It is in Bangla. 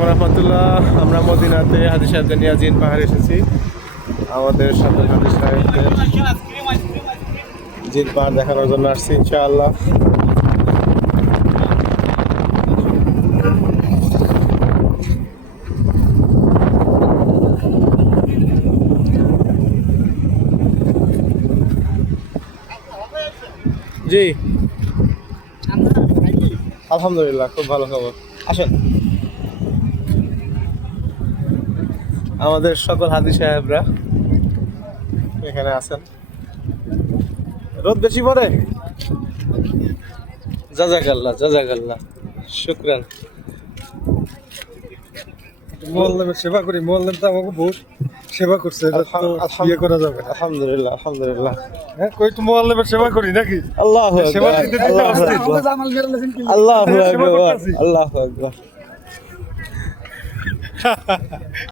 রহমতুল্লাহ। আমরা মদিনাতে হাজী সাহেবদের নিয়ে জিন পাহাড়ে এসেছি। আমাদের সাথে হাজী সাহেবদের জিন পাহাড় দেখানোর জন্য আসছি ইনশাআল্লাহ। জি আলহামদুলিল্লাহ, খুব ভালো খবর। আসেন, আমাদের সকল হাজী সাহেবরা এখানে আছেন। রোদ বেশি পড়ে? জাজাকাল্লাহ জাজাকাল্লাহ, শুকরান। মোয়াল্লামের সেবা করি, মোয়াল্লাম তো আমাকে বহুত সেবা করছে, এটা তো ইয়ে করা যাবে না। আলহামদুলিল্লাহ আলহামদুলিল্লাহ। হ্যাঁ, কই তো মোয়াল্লামের সেবা করি নাকি? আল্লাহু সেবা আকবার দিতে দিতে আল্লাহু আসছি। আকবার আল্লাহু সেবা আকবার করতেছি। আল্লাহু আকবার।